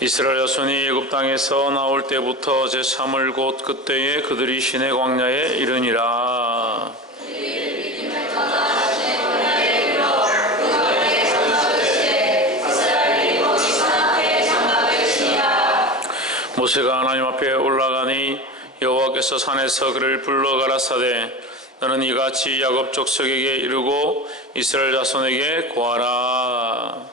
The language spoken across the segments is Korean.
이스라엘 자손이 애굽 땅에서 나올 때부터 제3월 곧 그때에 그들이 시내 광야에 이르니라. 모세가 하나님 앞에 올라가니 여호와께서 산에서 그를 불러 가라사대 너는 이같이 야곱 족속에게 이르고 이스라엘 자손에게 고하라.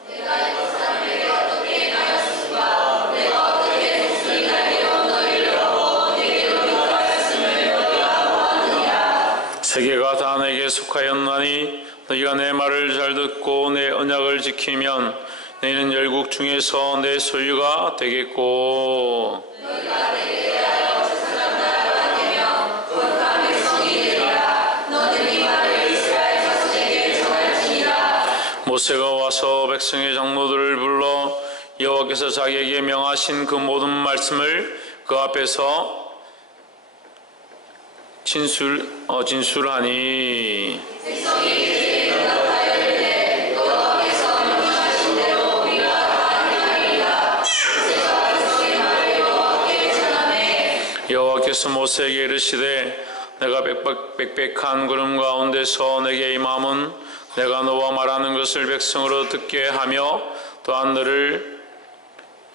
세계가 다 내게 속하였나니 너희가 내 말을 잘 듣고 내 언약을 지키면 너희는 열국 중에서 내 소유가 되겠고 너희가 내게 대하여 제사장 나라가 되며 거룩한 백성이 되리라. 너는 이 말을 이스라엘 자손에게 전할지니라. 모세가 와서 백성의 장로들을 불러 여호와께서 자기에게 명하신 그 모든 말씀을 그 앞에서 진술하니 백성이 대답하여 이르되 여호와께서 명하신 대로 우리가 다 행하리이다. 모세가 백성의 말을 여호와께 전하매 여호와께서 모세에게 이르시되 내가 빽빽한 구름 가운데서 내게 임함은 내가 너와 말하는 것을 백성으로 듣게 하며 또한 너를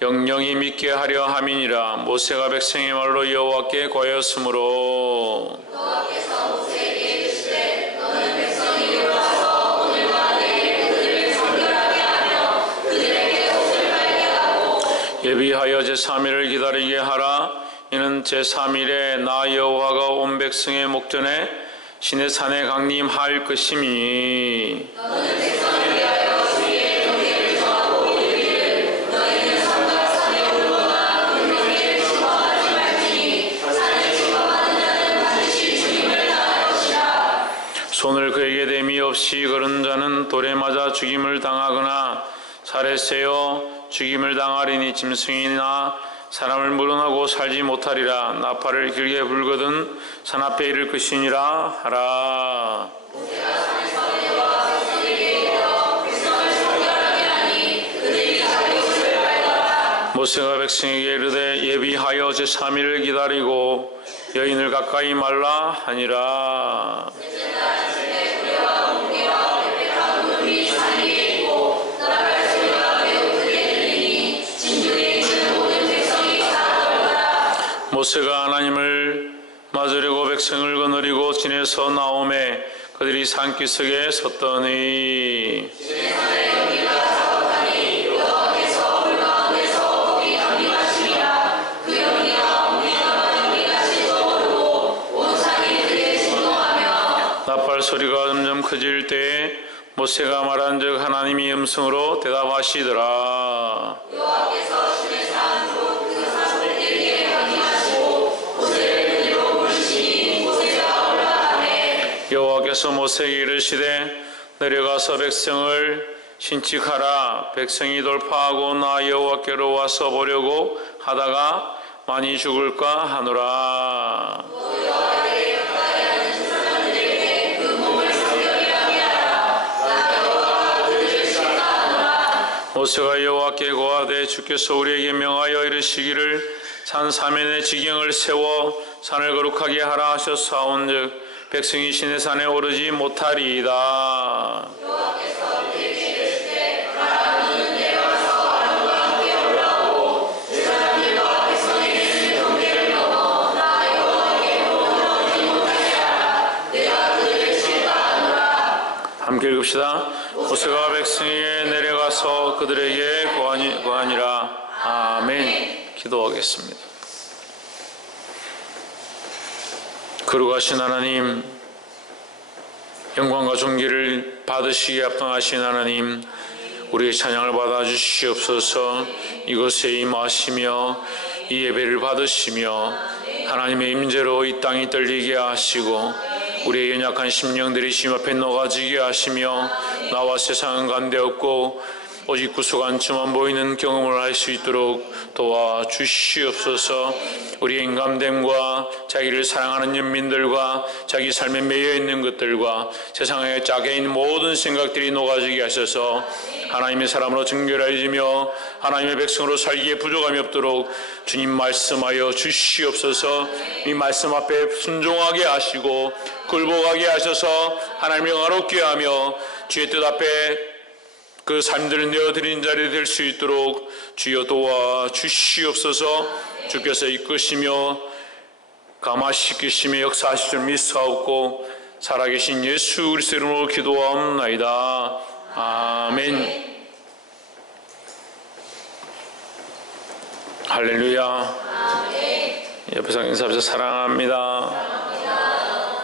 영영히 믿게 하려 함이니라. 모세가 백성의 말로 여호와께 고하였으므로 여호와께서 모세에게 이르시되 너는 백성이 올라와서 오늘과 내일 그들을 정결하게 하며 그들에게 옷을 빨게 하고 예비하여 제3일을 기다리게 하라. 이는 제3일에 나 여호와가 온 백성의 목전에 시내산에 강림할 것이니 너는 백성을 위하여 주의 경계를 정하고 이르기를 너희는 산과 산에 올라가 그 경계를 침범하지 말지니 산을 침범하는 자는 반드시 죽임을 당할 것이라. 손을 그에게 댐이 없이 걸은 자는 돌에 맞아 죽임을 당하거나 살에 세어 죽임을 당하리니 짐승이나 사람을 물어나고 살지 못하리라. 나팔을 길게 불거든 산 앞에 이를 것이니라 하라. 모세가 산에서 내려와 백성에게 이르러 백성을 정결하게 하니 그들이 자기 옷을 빨더라. 모세가 백성에게 이르되 예비하여 제3일을 기다리고 여인을 가까이 말라 하니라. 모세가 하나님을 맞으려고 백성을 거느리고 진에서 나오매 그들이 산기슭에 섰더니 시내산에 여기가 자욱하니 여호와께서 불 가운데서 거기 강림하시리라. 그 영이가 옮기다가 영이같이 떠오르고 온 산이 그에 진동하며 나팔 소리가 점점 커질 때에 모세가 말한즉 하나님이 음성으로 대답하시더라. 여호와께서 시내산 곧 그 산을 들게 강림하시고 모세를 들어 부르시니 모세가 올라가매 여호와께서 모세에게 이르시되 내려가서 백성을 신칙하라. 백성이 돌파하고 나 여호와께로 와서 보려고 하다가 많이 죽을까 하노라. 모세가 여호와께 고하되 주께서 우리에게 명하여 이르시기를 산 사면에 지경을 세워 산을 거룩하게 하라 하셨사온즉 백성이 시내산에 오르지 못하리이다. 여호와께서 우리에게 이르시되 가라. 너는 내려가서 아론과 함께 올라오고 제사장들과 백성에게는 경계를 넘어 나 여호와께로 올라오지 못하게 하라. 내가 그들을 칠까하노라. 함께 읽읍시다. 모세가 백성에게 내려가서 그들에게 고하니라. 아멘. 기도하겠습니다. 거룩하신 하나님, 영광과 존귀를 받으시기에 합당하신 하나님, 우리의 찬양을 받아주시옵소서. 이곳에 임하시며 이 예배를 받으시며 하나님의 임재로 이 땅이 떨리게 하시고 우리의 연약한 심령들이 심 앞에 녹아지게 하시며 나와 세상은 간데없고 오직 구속한 주만 보이는 경험을 할 수 있도록 도와주시옵소서. 우리의 인감됨과 자기를 사랑하는 연민들과 자기 삶에 매여있는 것들과 세상에 짝에 있는 모든 생각들이 녹아지게 하셔서 하나님의 사람으로 정결해지며 하나님의 백성으로 살기에 부족함이 없도록 주님 말씀하여 주시옵소서. 이 말씀 앞에 순종하게 하시고 굴복하게 하셔서 하나님을 영화롭게 하며 주의 뜻 앞에 그 삶들을 내어드리는 자리 될 수 있도록 주여 도와주시옵소서. 주께서 이끄시며 감화시키시며 역사하실 줄 믿사옵고 살아계신 예수 그리스도 이름으로 기도하옵나이다. 아멘. 할렐루야. 아멘. 옆에서 인사하면서 사랑합니다.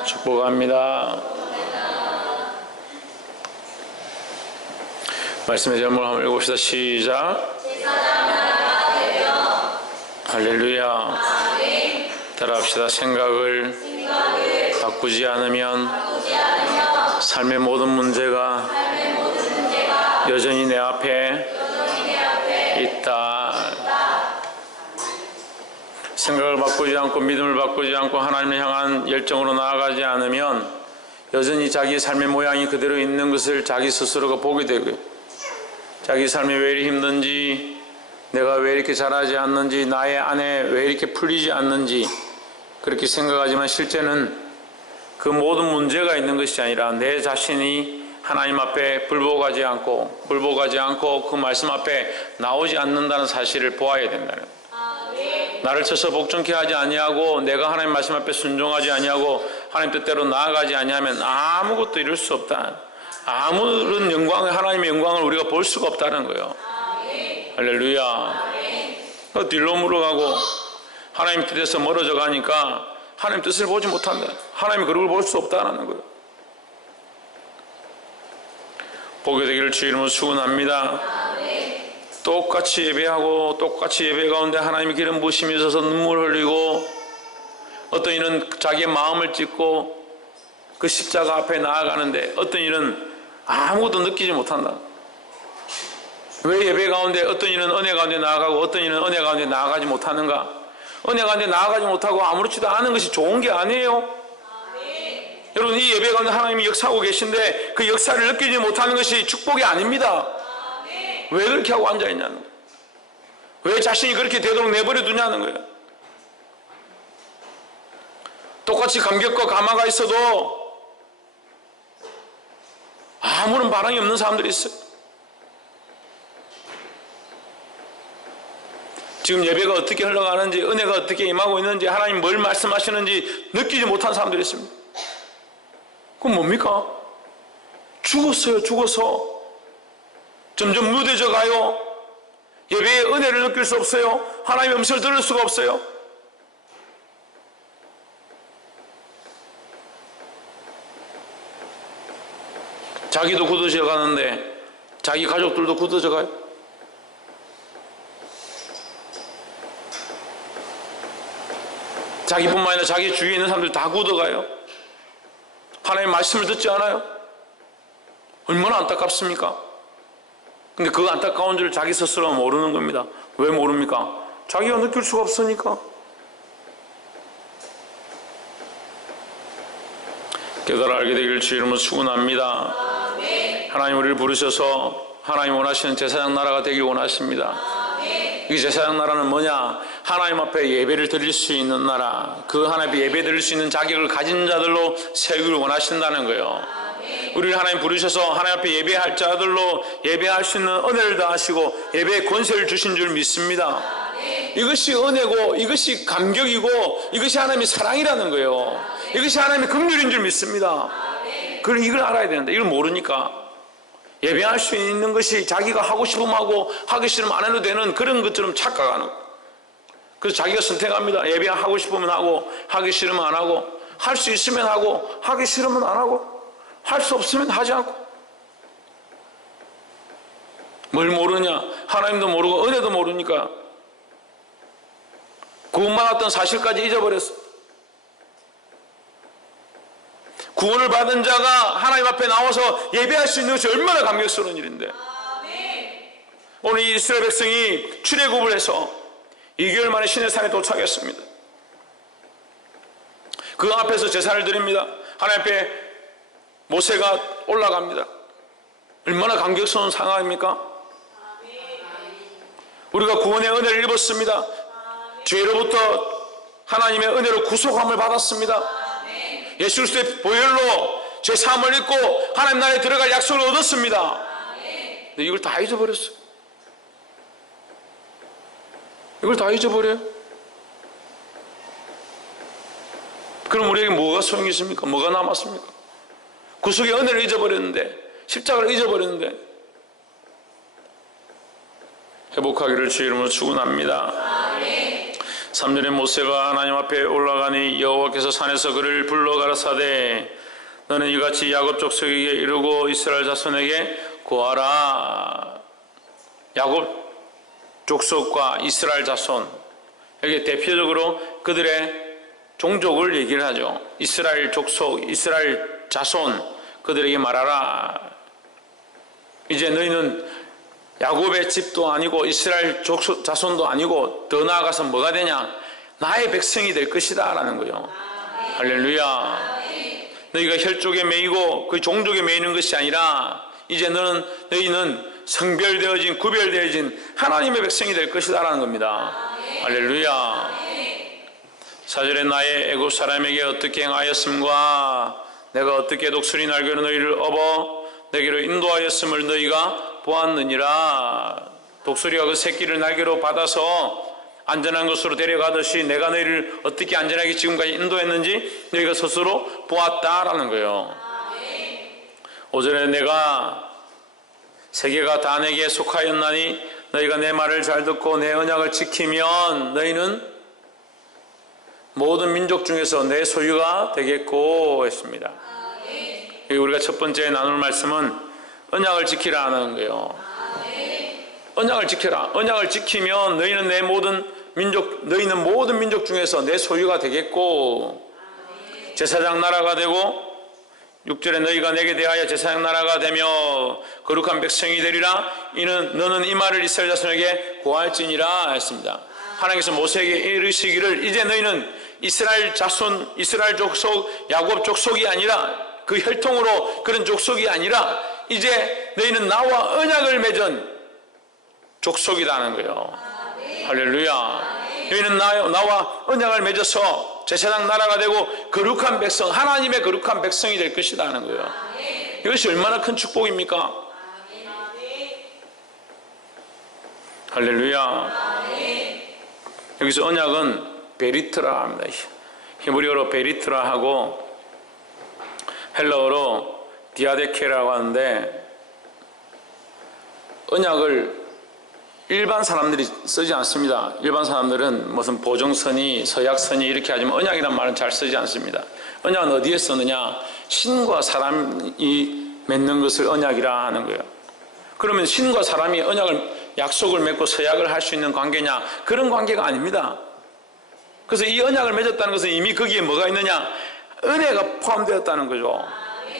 축복합니다. 말씀의 제목을 한번 읽읍시다. 시작. 할렐루야. 따라합시다. 생각을 바꾸지 않으면 삶의 모든 문제가 여전히 내 앞에 있다. 생각을 바꾸지 않고 믿음을 바꾸지 않고 하나님을 향한 열정으로 나아가지 않으면 여전히 자기의 삶의 모양이 그대로 있는 것을 자기 스스로가 보게 되고요. 자기 삶이 왜 이렇게 힘든지, 내가 왜 이렇게 잘하지 않는지, 나의 안에 왜 이렇게 풀리지 않는지 그렇게 생각하지만 실제는 그 모든 문제가 있는 것이 아니라 내 자신이 하나님 앞에 굴복하지 않고 그 말씀 앞에 나오지 않는다는 사실을 보아야 된다는 거예요. 나를 쳐서 복종케 하지 아니하고 내가 하나님 말씀 앞에 순종하지 아니하고 하나님 뜻대로 나아가지 아니하면 아무것도 이룰 수 없다. 아무런 영광을, 하나님의 영광을 우리가 볼 수가 없다는 거예요. 할렐루야. 뒤로 물어가고 하나님 뜻에서 멀어져 가니까 하나님 뜻을 보지 못한다. 하나님의 그릇을 볼 수 없다는 거예요. 보게 되기를 주의 이름으로 축원합니다. 똑같이 예배하고 똑같이 예배 가운데 하나님의 기름 부으심이 있어서 눈물 흘리고 어떤 이는 자기의 마음을 찢고 그 십자가 앞에 나아가는데 어떤 이는 아무것도 느끼지 못한다. 왜 예배 가운데 어떤 이는 은혜 가운데 나아가고 어떤 이는 은혜 가운데 나아가지 못하는가? 은혜 가운데 나아가지 못하고 아무렇지도 않은 것이 좋은 게 아니에요. 여러분, 이 예배 가운데 하나님이 역사하고 계신데 그 역사를 느끼지 못하는 것이 축복이 아닙니다. 왜 그렇게 하고 앉아있냐는 거예요. 왜 자신이 그렇게 되도록 내버려 두냐는 거예요. 똑같이 감격과 감화가 있어도 아무런 반응이 없는 사람들이 있어요. 지금 예배가 어떻게 흘러가는지, 은혜가 어떻게 임하고 있는지, 하나님 뭘 말씀하시는지 느끼지 못한 사람들이 있습니다. 그건 뭡니까? 죽었어요. 죽어서 점점 무뎌져 가요. 예배의 은혜를 느낄 수 없어요. 하나님의 음성을 들을 수가 없어요. 자기도 굳어져 가는데 자기 가족들도 굳어져 가요. 자기뿐만 아니라 자기 주위에 있는 사람들 다 굳어가요. 하나님의 말씀을 듣지 않아요. 얼마나 안타깝습니까? 근데 그 안타까운 줄 자기 스스로 모르는 겁니다. 왜 모릅니까? 자기가 느낄 수가 없으니까. 깨달아 알게 되기를 주의 이름으로 축원합니다. 하나님 우리를 부르셔서 하나님 원하시는 제사장 나라가 되길 원하십니다. 이 제사장 나라는 뭐냐? 하나님 앞에 예배를 드릴 수 있는 나라, 그 하나님 앞에 예배 드릴 수 있는 자격을 가진 자들로 세우기를 원하신다는 거예요. 우리를 하나님 부르셔서 하나님 앞에 예배할 자들로 예배할 수 있는 은혜를 다하시고 예배의 권세를 주신 줄 믿습니다. 이것이 은혜고 이것이 감격이고 이것이 하나님의 사랑이라는 거예요. 이것이 하나님의 긍휼인 줄 믿습니다. 그럼 이걸 알아야 되는데 이걸 모르니까 예배할 수 있는 것이 자기가 하고 싶으면 하고 하기 싫으면 안 해도 되는 그런 것처럼 착각하는 거예요. 그래서 자기가 선택합니다. 예배하고 싶으면 하고 하기 싫으면 안 하고 할 수 있으면 하고 하기 싫으면 안 하고 할 수 없으면 하지 않고. 뭘 모르냐? 하나님도 모르고 은혜도 모르니까 구원받았던 사실까지 잊어버렸어. 구원을 받은 자가 하나님 앞에 나와서 예배할 수 있는 것이 얼마나 감격스러운 일인데. 오늘 이 이스라엘 백성이 출애굽을 해서 2개월 만에 시내산에 도착했습니다. 그 앞에서 제사를 드립니다. 하나님 앞에 모세가 올라갑니다. 얼마나 감격스러운 상황입니까? 우리가 구원의 은혜를 입었습니다. 죄로부터 하나님의 은혜로 구속함을 받았습니다. 예수 그리스도의 보혈로 죄 사함을 입고 하나님 나라에 들어갈 약속을 얻었습니다. 근데 이걸 다 잊어버렸어요. 이걸 다 잊어버려요. 그럼 우리에게 뭐가 소용이 있습니까? 뭐가 남았습니까? 구속의 은혜를 잊어버렸는데, 십자가를 잊어버렸는데, 회복하기를 주의 이름으로 축원합니다. 3절에 모세가 하나님 앞에 올라가니 여호와께서 산에서 그를 불러 가라사대 너는 이같이 야곱 족속에게 이르고 이스라엘 자손에게 구하라. 야곱 족속과 이스라엘 자손, 여기 대표적으로 그들의 종족을 얘기를 하죠. 이스라엘 족속, 이스라엘 자손, 그들에게 말하라. 이제 너희는 야곱의 집도 아니고 이스라엘 족속 자손도 아니고 더 나아가서 뭐가 되냐? 나의 백성이 될 것이다 라는 거예요. 할렐루야. 너희가 혈족에 매이고 그 종족에 매이는 것이 아니라 이제 너희는 성별되어진, 구별되어진 하나님의 백성이 될 것이다 라는 겁니다. 할렐루야. 4절에 나의 애굽 사람에게 어떻게 행하였음과 내가 어떻게 독수리 날개로 너희를 업어 내게로 인도하였음을 너희가 보았느니라. 독수리가 그 새끼를 날개로 받아서 안전한 곳으로 데려가듯이 내가 너희를 어떻게 안전하게 지금까지 인도했는지 너희가 스스로 보았다라는 거예요. 5절에 내가 세계가 다 내게 속하였나니 너희가 내 말을 잘 듣고 내 언약을 지키면 너희는 모든 민족 중에서 내 소유가 되겠고 했습니다. 우리가 첫 번째 나눌 말씀은 언약을 지키라는 거예요. 언약을 지켜라. 언약을 지키면 너희는 너희는 모든 민족 중에서 내 소유가 되겠고, 제사장 나라가 되고, 6절에 너희가 내게 대하여 제사장 나라가 되며 거룩한 백성이 되리라. 너는 이 말을 이스라엘 자손에게 고할지니라 했습니다. 하나님께서 모세에게 이르시기를 이제 너희는 이스라엘 자손, 이스라엘 족속, 야곱 족속이 아니라 그 혈통으로 그런 족속이 아니라 이제 너희는 나와 언약을 맺은 족속이라는 거예요. 할렐루야. 너희는 나와 언약을 맺어서 제사장 나라가 되고 거룩한 백성, 하나님의 거룩한 백성이 될 것이다 하는 거예요. 이것이 얼마나 큰 축복입니까? 할렐루야. 여기서 언약은 베리트라 합니다. 히브리어로 베리트라 하고 헬라어로 디아데케라고 하는데, 언약을 일반 사람들이 쓰지 않습니다. 일반 사람들은 무슨 보정선이, 서약선이 이렇게 하지만 언약이란 말은 잘 쓰지 않습니다. 언약은 어디에 쓰느냐? 신과 사람이 맺는 것을 언약이라 하는 거예요. 그러면 신과 사람이 약속을 맺고 서약을 할 수 있는 관계냐? 그런 관계가 아닙니다. 그래서 이 언약을 맺었다는 것은 이미 거기에 뭐가 있느냐? 은혜가 포함되었다는 거죠.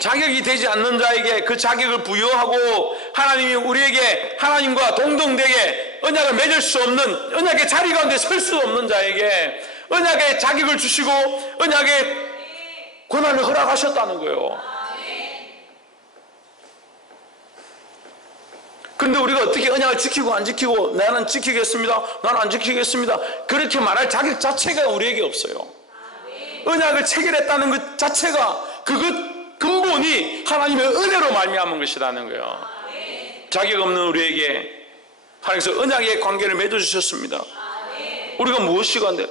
자격이 되지 않는 자에게 그 자격을 부여하고 하나님이 우리에게 하나님과 동등되게 언약을 맺을 수 없는, 언약의 자리 가운데 설 수 없는 자에게 언약의 자격을 주시고 언약의 권한을 허락하셨다는 거예요. 그런데 우리가 어떻게 언약을 지키고 안 지키고 나는 지키겠습니다, 나는 안 지키겠습니다, 그렇게 말할 자격 자체가 우리에게 없어요. 언약을 체결했다는 것 자체가 그것 근본이 하나님의 은혜로 말미암은 것이라는 거예요. 자격 없는 우리에게 하나님께서 언약의 관계를 맺어주셨습니다. 우리가 무엇이가 돼?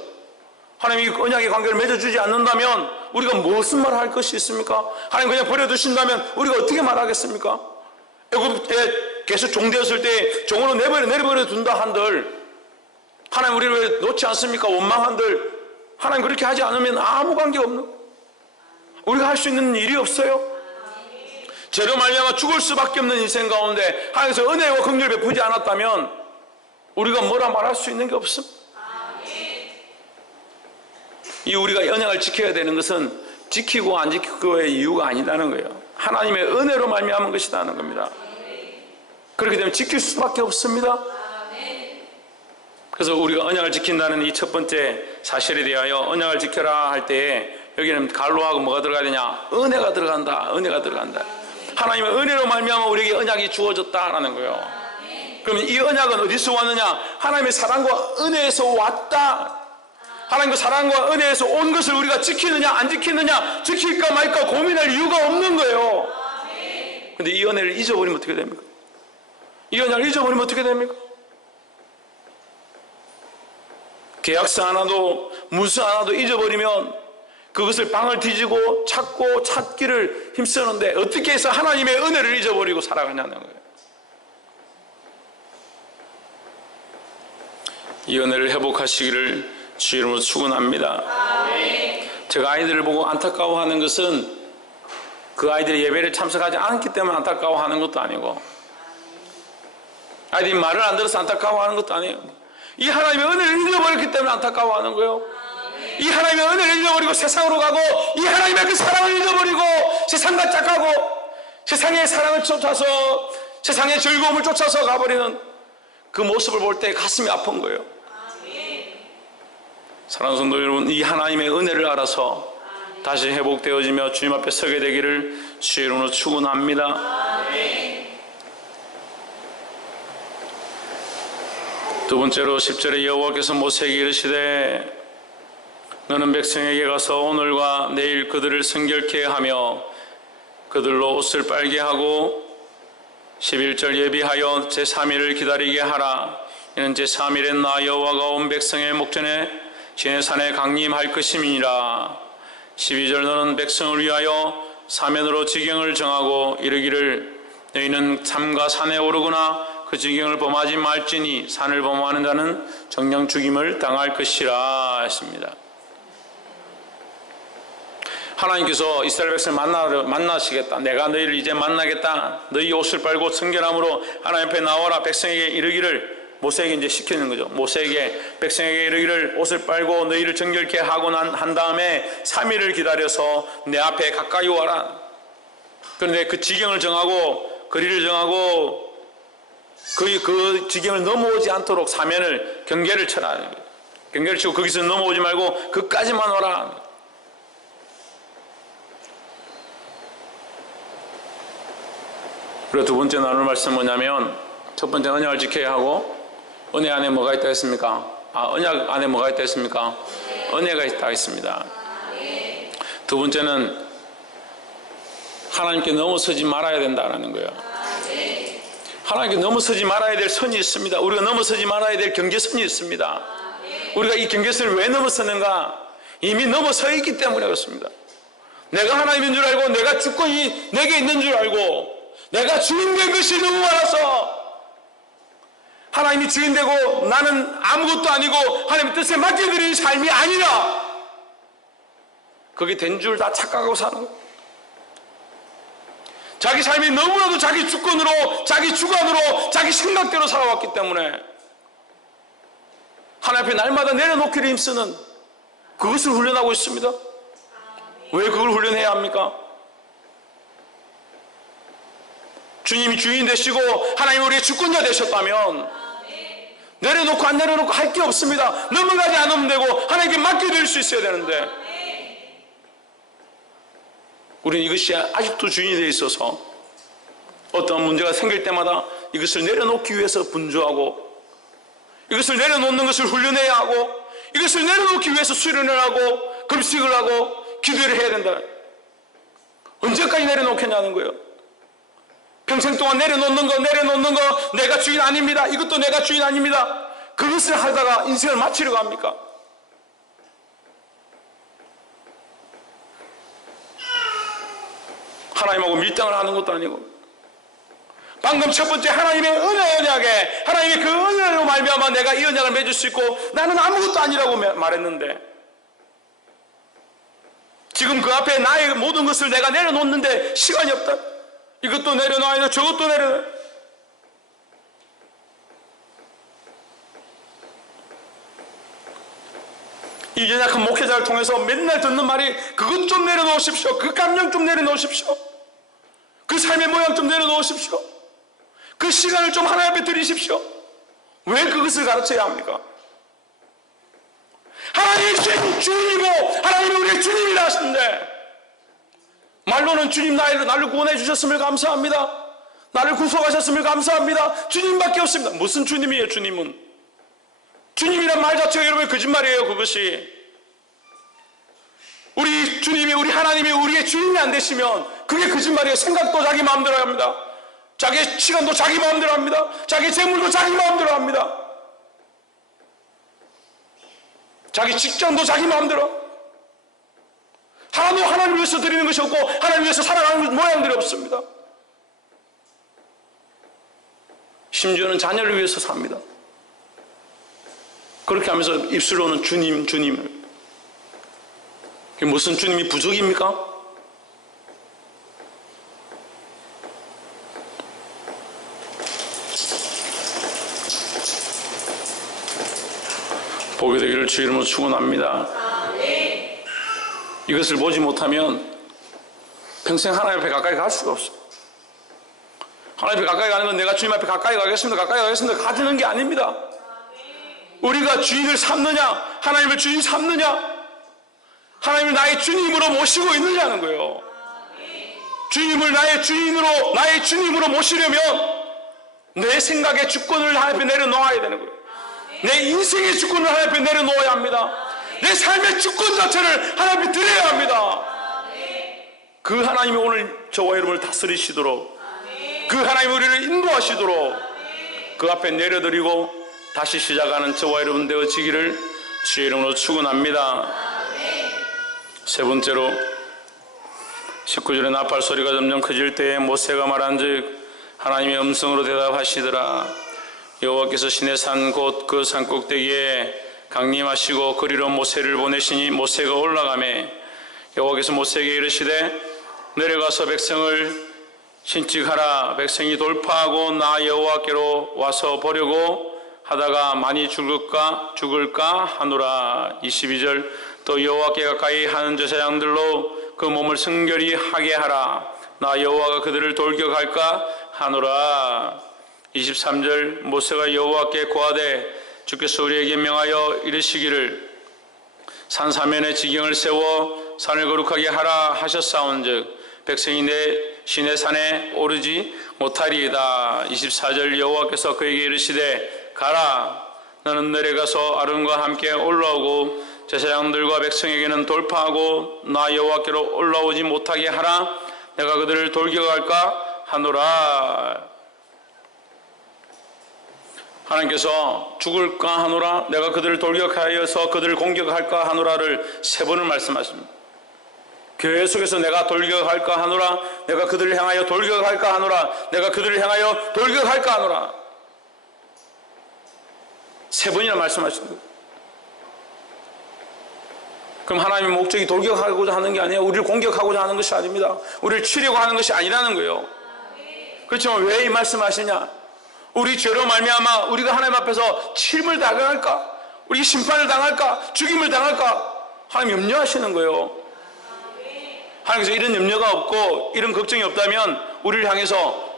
하나님이 언약의 관계를 맺어주지 않는다면 우리가 무슨 말을 할 것이 있습니까? 하나님 그냥 버려두신다면 우리가 어떻게 말하겠습니까? 애굽에 계속 종되었을 때 종으로 내버려 둔다 한들 하나님 우리를 왜 놓지 않습니까? 원망한들 하나님 그렇게 하지 않으면 아무 관계 없는, 우리가 할 수 있는 일이 없어요. 죄로 말미암아 죽을 수밖에 없는 인생 가운데 하나님께서 은혜와 긍휼을 베푸지 않았다면 우리가 뭐라 말할 수 있는 게 없습니다. 이 우리가 언약을 지켜야 되는 것은 지키고 안 지키고의 이유가 아니라는 거예요. 하나님의 은혜로 말미암은 것이라는 겁니다. 그렇게 되면 지킬 수밖에 없습니다. 그래서 우리가 언약을 지킨다는 이 첫 번째 사실에 대하여 언약을 지켜라 할 때에 여기는 갈로하고 뭐가 들어가야 되냐? 은혜가 들어간다. 은혜가 들어간다. 하나님의 은혜로 말미암아 우리에게 언약이 주어졌다라는 거예요. 그러면 이 언약은 어디서 왔느냐? 하나님의 사랑과 은혜에서 왔다. 하나님의 사랑과 은혜에서 온 것을 우리가 지키느냐 안 지키느냐, 지킬까 말까 고민할 이유가 없는 거예요. 근데 이 은혜를 잊어버리면 어떻게 됩니까? 이 언약을 잊어버리면 어떻게 됩니까? 계약서 하나도 문서 하나도 잊어버리면 그것을 방을 뒤지고 찾고 찾기를 힘쓰는데 어떻게 해서 하나님의 은혜를 잊어버리고 살아가냐는 거예요. 이 은혜를 회복하시기를 주 이름으로 축원합니다. 제가 아이들을 보고 안타까워하는 것은 그 아이들이 예배를 참석하지 않기 때문에 안타까워하는 것도 아니고, 아이들이 말을 안 들어서 안타까워하는 것도 아니에요. 이 하나님의 은혜를 잊어버렸기 때문에 안타까워하는 거예요. 이 하나님의 은혜를 잃어버리고 세상으로 가고, 이 하나님의 그 사랑을 잃어버리고 세상과 짝하고 세상의 사랑을 쫓아서 세상의 즐거움을 쫓아서 가버리는 그 모습을 볼 때 가슴이 아픈 거예요. 사랑하는 성도 여러분, 이 하나님의 은혜를 알아서 다시 회복되어지며 주님 앞에 서게 되기를 주의 이름으로 축원합니다. 두 번째로 10절에 여호와께서 모세에게 이르시되 너는 백성에게 가서 오늘과 내일 그들을 성결케 하며 그들로 옷을 빨게 하고 11절 예비하여 제3일을 기다리게 하라. 이는 제3일엔 나 여호와가 온 백성의 목전에 시내산에 강림할 것임이니라. 12절 너는 백성을 위하여 사면으로 지경을 정하고 이르기를 너희는 삼가 산에 오르거나 그 지경을 범하지 말지니 산을 범하는 자는 정령 죽임을 당할 것이라 했습니다. 하나님께서 이스라엘 백성을 만나시겠다. 내가 너희를 이제 만나겠다. 너희 옷을 빨고 성결함으로 하나님 앞에 나와라. 백성에게 이르기를, 모세에게 이제 시키는 거죠. 모세에게, 백성에게 이르기를 옷을 빨고 너희를 정결케 하고 한 다음에 3일을 기다려서 내 앞에 가까이 와라. 그런데 그 지경을 정하고 거리를 정하고 그 지경을 넘어오지 않도록 사면을 경계를 쳐라. 경계를 치고 거기서 넘어오지 말고 그까지만 오라. 그리고 두 번째 나눌 말씀은 뭐냐면, 첫 번째 언약을 지켜야 하고, 은혜 안에 뭐가 있다 했습니까? 언약 안에 뭐가 있다 했습니까? 은혜가 있다 했습니다. 두 번째는 하나님께 넘어서지 말아야 된다는 거예요. 하나님께 넘어서지 말아야 될 선이 있습니다. 우리가 넘어서지 말아야 될 경계선이 있습니다. 우리가 이 경계선을 왜 넘어섰는가? 이미 넘어서 있기 때문에 그렇습니다. 내가 하나님인 줄 알고, 내가 주권이 내게 있는 줄 알고, 내가 주인 된 것이 너무 많아서 하나님이 주인 되고 나는 아무것도 아니고 하나님의 뜻에 맡겨드리는 삶이 아니라 그게 된 줄 다 착각하고 사는 거예요. 자기 삶이 너무나도 자기 주권으로, 자기 주관으로, 자기 생각대로 살아왔기 때문에 하나님 앞에 날마다 내려놓기를 힘쓰는 그것을 훈련하고 있습니다. 왜 그걸 훈련해야 합니까? 주님이 주인 되시고 하나님이 우리의 주권자 되셨다면 내려놓고 안 내려놓고 할 게 없습니다. 넘어가지 않으면 되고 하나님께 맡겨드릴 수 있어야 되는데 우리는 이것이 아직도 주인이 되어 있어서 어떤 문제가 생길 때마다 이것을 내려놓기 위해서 분주하고, 이것을 내려놓는 것을 훈련해야 하고, 이것을 내려놓기 위해서 수련을 하고 금식을 하고 기도를 해야 된다. 언제까지 내려놓겠냐는 거예요. 평생 동안 내려놓는 거 내가 주인 아닙니다. 이것도 내가 주인 아닙니다. 그것을 하다가 인생을 마치려고 합니까? 하나님하고 밀당을 하는 것도 아니고, 방금 첫 번째 하나님의 언약에 하나님의 그 은혜로 말미암아 내가 이 언약을 맺을 수 있고 나는 아무것도 아니라고 말했는데, 지금 그 앞에 나의 모든 것을 내가 내려놓는데 시간이 없다. 이것도 내려놔야 돼, 저것도 내려놔야 돼. 이 연약한 목회자를 통해서 맨날 듣는 말이 그것 좀 내려놓으십시오. 그 감정 좀 내려놓으십시오. 그 삶의 모양 좀 내려놓으십시오. 그 시간을 좀 하나님 앞에 드리십시오. 왜 그것을 가르쳐야 합니까? 하나님의 주님이고 하나님이 우리의 주님이라 하시는데, 말로는 주님 나를 구원해 주셨음을 감사합니다, 나를 구속하셨음을 감사합니다, 주님밖에 없습니다. 무슨 주님이에요? 주님이란 말 자체가 여러분 거짓말이에요. 그것이 우리 주님이, 우리 하나님이 우리의 주인이 안 되시면 그게 거짓말이에요. 생각도 자기 마음대로 합니다. 자기 시간도 자기 마음대로 합니다. 자기 재물도 자기 마음대로 합니다. 자기 직장도 자기 마음대로. 하나도 하나님을 위해서 드리는 것이 없고 하나님을 위해서 살아가는 모양들이 없습니다. 심지어는 자녀를 위해서 삽니다. 그렇게 하면서 입술로는 주님을. 무슨 주님이 부족입니까? 보게 되기를 주 이름으로 축원합니다. 이것을 보지 못하면 평생 하나님 앞에 가까이 갈 수가 없어요. 하나님 앞에 가까이 가는 건 내가 주님 앞에 가까이 가겠습니다 가지는 게 아닙니다. 우리가 주인을 삼느냐, 하나님을 주인 삼느냐, 하나님을 나의 주님으로 모시고 있느냐는 거예요. 주님을 나의 주님으로 모시려면 내 생각의 주권을 하나님 앞에 내려놓아야 되는 거예요. 내 인생의 주권을 하나님 앞에 내려놓아야 합니다. 내 삶의 주권 자체를 하나님 앞에 드려야 합니다. 그 하나님이 오늘 저와 여러분을 다스리시도록, 그 하나님이 우리를 인도하시도록 그 앞에 내려드리고 다시 시작하는 저와 여러분 되어지기를 주의 이름으로 축원합니다. 세 번째로 19절에 나팔 소리가 점점 커질 때에 모세가 말한즉 하나님의 음성으로 대답하시더라. 여호와께서 시내 산 곧 그 산꼭대기에 강림하시고 그리로 모세를 보내시니 모세가 올라가매 여호와께서 모세에게 이르시되 내려가서 백성을 신직하라. 백성이 돌파하고 나 여호와께로 와서 보려고 하다가 많이 죽을까 하노라. 22절 또 여호와께 가까이 하는 제사장들로 그 몸을 성결히 하게 하라. 나 여호와가 그들을 돌격할까 하노라. 23절 모세가 여호와께 고하되 주께서 우리에게 명하여 이르시기를 산 사면에 지경을 세워 산을 거룩하게 하라 하셨사온즉 백성이 내 시내 산에 오르지 못하리이다. 24절 여호와께서 그에게 이르시되 가라. 너는 내려가서 아론과 함께 올라오고 제사장들과 백성에게는 돌파하고 나 여호와께로 올라오지 못하게 하라. 내가 그들을 돌격할까 하노라. 하나님께서 죽을까 하노라, 내가 그들을 돌격하여서 그들을 공격할까 하노라를 세 번을 말씀하십니다. 교회 속에서 내가 돌격할까 하노라, 내가 그들을 향하여 돌격할까 하노라, 내가 그들을 향하여 돌격할까 하노라. 세 번이나 말씀하십니다. 그럼 하나님의 목적이 돌격하고자 하는 게 아니에요. 우리를 공격하고자 하는 것이 아닙니다. 우리를 치려고 하는 것이 아니라는 거예요. 그렇지만 왜 이 말씀하시냐? 우리 죄로 말미암아 우리가 하나님 앞에서 침을 당할까? 우리 심판을 당할까? 죽임을 당할까? 하나님 염려하시는 거예요. 하나님께서 이런 염려가 없고 이런 걱정이 없다면 우리를 향해서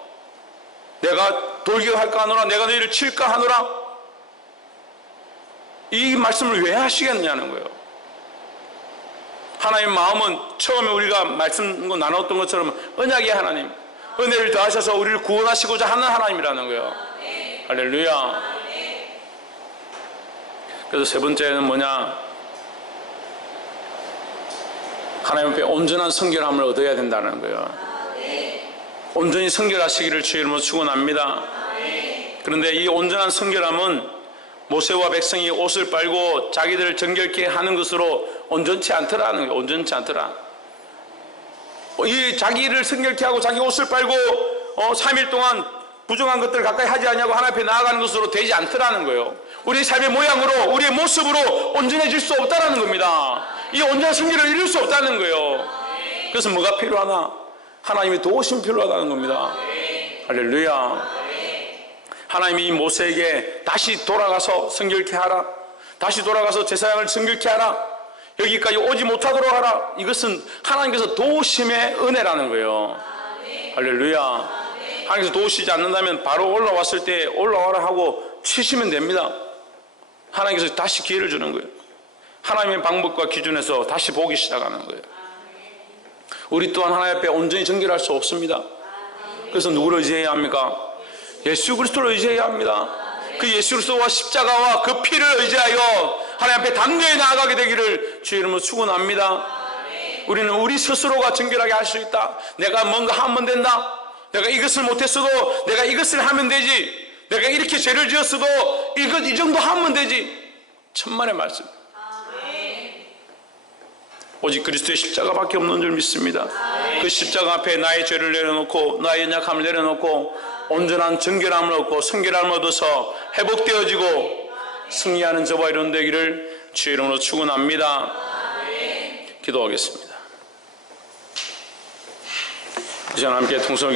내가 돌격할까 하노라, 내가 너희를 칠까 하노라, 이 말씀을 왜 하시겠냐는 거예요. 하나님의 마음은 처음에 우리가 말씀 나눴던 것처럼 언약의 하나님, 은혜를 더하셔서 우리를 구원하시고자 하는 하나님이라는 거예요. 할렐루야. 그래서 세 번째는 뭐냐? 하나님 앞에 온전한 성결함을 얻어야 된다는 거예요. 온전히 성결하시기를 주의 이름으로 축원합니다. 그런데 이 온전한 성결함은 모세와 백성이 옷을 빨고 자기들을 정결케 하는 것으로 온전치 않더라는 거예요. 온전치 않더라. 이 자기를 성결케 하고 자기 옷을 빨고 3일 동안 부정한 것들을 가까이 하지 않냐고 하나님 앞에 나아가는 것으로 되지 않더라는 거예요. 우리의 삶의 모양으로, 우리의 모습으로 온전해질 수 없다는 겁니다. 이 온전한 성결을 이룰 수 없다는 거예요. 그래서 뭐가 필요하나? 하나님의 도우심이 필요하다는 겁니다. 할렐루야. 하나님이 이 모세에게 다시 돌아가서 성결케 하라, 다시 돌아가서 제사장을 성결케 하라, 여기까지 오지 못하도록 하라. 이것은 하나님께서 도우심의 은혜라는 거예요. 할렐루야. 하나님께서 도우시지 않는다면 바로 올라왔을 때 올라와라 하고 치시면 됩니다. 하나님께서 다시 기회를 주는 거예요. 하나님의 방법과 기준에서 다시 보기 시작하는 거예요. 우리 또한 하나님 앞에 온전히 정결할 수 없습니다. 그래서 누구를 의지해야 합니까? 예수 그리스도를 의지해야 합니다. 그 예수 그리스도와 십자가와 그 피를 의지하여 하나님 앞에 담대히 나아가게 되기를 주의 이름으로 축원합니다. 우리는 우리 스스로가 정결하게 할 수 있다. 내가 뭔가 하면 된다. 내가 이것을 못했어도 내가 이것을 하면 되지. 내가 이렇게 죄를 지었어도 이 정도 하면 되지. 천만의 말씀. 오직 그리스도의 십자가밖에 없는 줄 믿습니다. 그 십자가 앞에 나의 죄를 내려놓고 나의 연약함을 내려놓고 온전한 정결함을 얻고 성결함을 얻어서 회복되어지고 승리하는 저와 이런 되기를 주의 이름으로 축원합니다. 기도하겠습니다. 이제 함께 통성